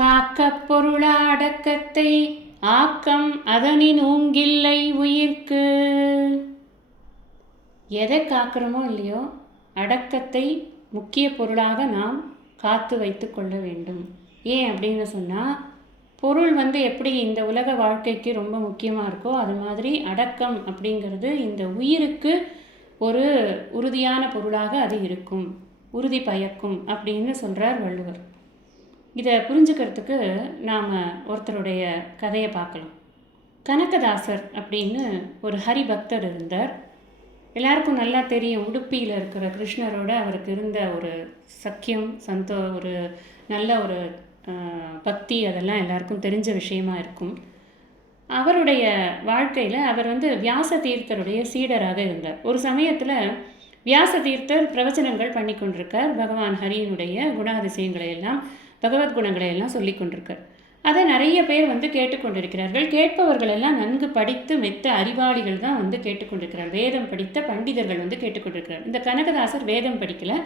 காக்கப் பொருளா அடக்கத்தை ஆக்கம் அதனின் ஊங்கில்லை உயிர்க்கு. எதை காக்கிறோமோ இல்லையோ அடக்கத்தை முக்கிய பொருளாக நாம் காத்து வைத்து கொள்ள வேண்டும். ஏன் அப்படின்னு சொன்னால், பொருள் எப்படி இந்த உலக வாழ்க்கைக்கு ரொம்ப முக்கியமாக இருக்கோ அது மாதிரி அடக்கம் அப்படிங்கிறது இந்த உயிருக்கு ஒரு உறுதியான பொருளாக அது இருக்கும், உறுதி பயக்கும் அப்படின்னு சொல்கிறார் வள்ளுவர். இதை புரிஞ்சுக்கிறதுக்கு நாம் ஒருத்தருடைய கதையை பார்க்கலாம். கனகதாசர் அப்படின்னு ஒரு ஹரிபக்தர் இருந்தார். எல்லாருக்கும் நல்லா தெரியும், உடுப்பியில் இருக்கிற கிருஷ்ணரோட அவருக்கு இருந்த ஒரு சக்கியம், ஒரு நல்ல ஒரு பக்தி, அதெல்லாம் எல்லாருக்கும் தெரிஞ்ச விஷயமா இருக்கும். அவருடைய வாழ்க்கையில் அவர் வியாச தீர்த்தருடைய சீடராக இருந்தார். ஒரு சமயத்தில் வியாச தீர்த்தர் பிரவச்சனங்கள் பண்ணி கொண்டிருக்கார். பகவான் ஹரியினுடைய குணாதிசயங்களை எல்லாம், பகவத் குணங்களை எல்லாம் சொல்லி கொண்டிருக்கார். அதை நிறைய பேர் கேட்டுக்கொண்டிருக்கிறார்கள். கேட்பவர்கள் எல்லாம் நன்கு படித்து மெத்த அறிவாளிகள் தான் கேட்டுக்கொண்டிருக்கிறார். வேதம் படித்த பண்டிதர்கள் கேட்டுக்கொண்டிருக்கிறார். இந்த கனகதாசர் வேதம் படிக்கலை,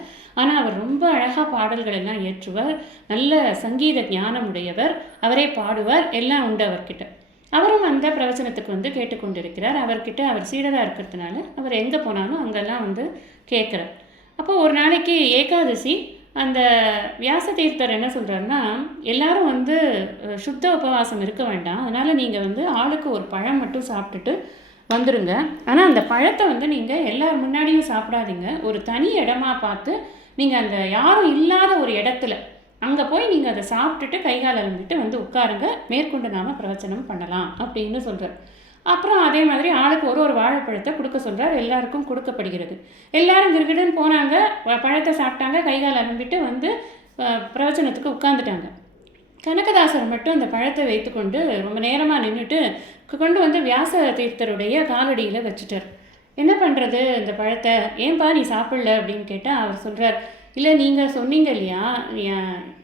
ஆனால் அவர் ரொம்ப அழகாக பாடல்கள் எல்லாம் ஏற்றுவார். நல்ல சங்கீத ஞானம் உடையவர், அவரே பாடுவார், எல்லாம் உண்டு அவர்கிட்ட. அவரும் அந்த பிரவச்சனத்துக்கு கேட்டுக்கொண்டிருக்கிறார். அவர்கிட்ட அவர் சீடராக இருக்கிறதுனால அவர் எங்கே போனாலும் அங்கெல்லாம் கேட்குறார். அப்போ ஒரு நாளைக்கு ஏகாதசி, அந்த வியாச தீர்த்தர் என்ன சொல்கிறாருன்னா, எல்லாரும் சுத்த உபவாசம் இருக்க வேண்டாம், அதனால் நீங்கள் ஆளுக்கு ஒரு பழம் மட்டும் சாப்பிட்டுட்டு வந்துடுங்க. ஆனால் அந்த பழத்தை நீங்கள் எல்லார் முன்னாடியும் சாப்பிடாதீங்க. ஒரு தனி இடமா பார்த்து நீங்கள் அந்த யாரும் இல்லாத ஒரு இடத்துல அங்கே போய் நீங்கள் அதை சாப்பிட்டுட்டு கைகால் அலம்பிட்டு உட்காருங்க, மேற்கொண்டு நாம் பிரவச்சனம் பண்ணலாம் அப்படின்னு சொல்கிறார். அப்புறம் அதே மாதிரி ஆளுக்கு ஒரு வாழைப்பழத்தை கொடுக்க சொல்கிறார். எல்லாருக்கும் கொடுக்கப்படுகிறது. எல்லாரும் கிரிக்கெட்டுன்னு போனாங்க, பழத்தை சாப்பிட்டாங்க, கைகால் அலம்பிட்டு பிரவச்சனத்துக்கு உட்காந்துட்டாங்க. கனகதாசர் மட்டும் அந்த பழத்தை வைத்துக்கொண்டு ரொம்ப நேரமாக நின்றுட்டு கொண்டு வியாச தீர்த்தருடைய காலடியில் வச்சுட்டார். என்ன பண்ணுறது இந்த பழத்தை, ஏன்பா நீ சாப்பிடல அப்படின்னு கேட்டால் அவர் சொல்கிறார், இல்லை நீங்கள் சொன்னீங்க இல்லையா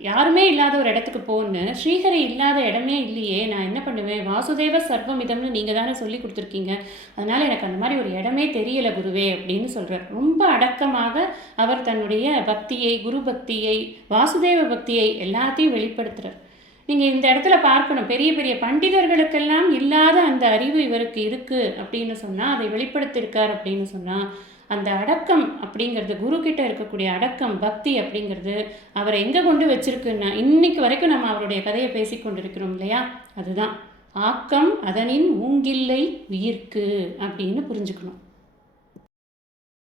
யாருமே இல்லாத ஒரு இடத்துக்கு போன்னு, ஸ்ரீஹரி இல்லாத இடமே இல்லையே, நான் என்ன பண்ணுவேன், வாசுதேவ சர்வமிதம்னு நீங்கள் தானே சொல்லி கொடுத்துருக்கீங்க, அதனால் எனக்கு அந்த மாதிரி ஒரு இடமே தெரியலை குருவே அப்படின்னு சொல்கிறார். ரொம்ப அடக்கமாக அவர் தன்னுடைய பக்தியை, குரு பக்தியை, வாசுதேவ பக்தியை எல்லாத்தையும் வெளிப்படுத்துகிறார். நீங்கள் இந்த இடத்துல பார்க்கணும், பெரிய பெரிய பண்டிதர்களுக்கெல்லாம் இல்லாத அந்த அறிவு இவருக்கு இருக்குது அப்படின்னு சொன்னால், அதை வெளிப்படுத்தியிருக்கார் அப்படின்னு சொன்னால், அந்த அடக்கம் அப்படிங்கிறது, குரு கிட்ட இருக்கக்கூடிய அடக்கம், பக்தி அப்படிங்கிறது அவரை எங்கே கொண்டு வச்சிருக்குன்னா, இன்னைக்கு வரைக்கும் நம்ம அவருடைய கதையை பேசி கொண்டிருக்கிறோம் இல்லையா, அதுதான் ஆக்கம் அதனின் ஊங்கில்லை உயிர்க்கு அப்படின்னு புரிஞ்சுக்கணும்.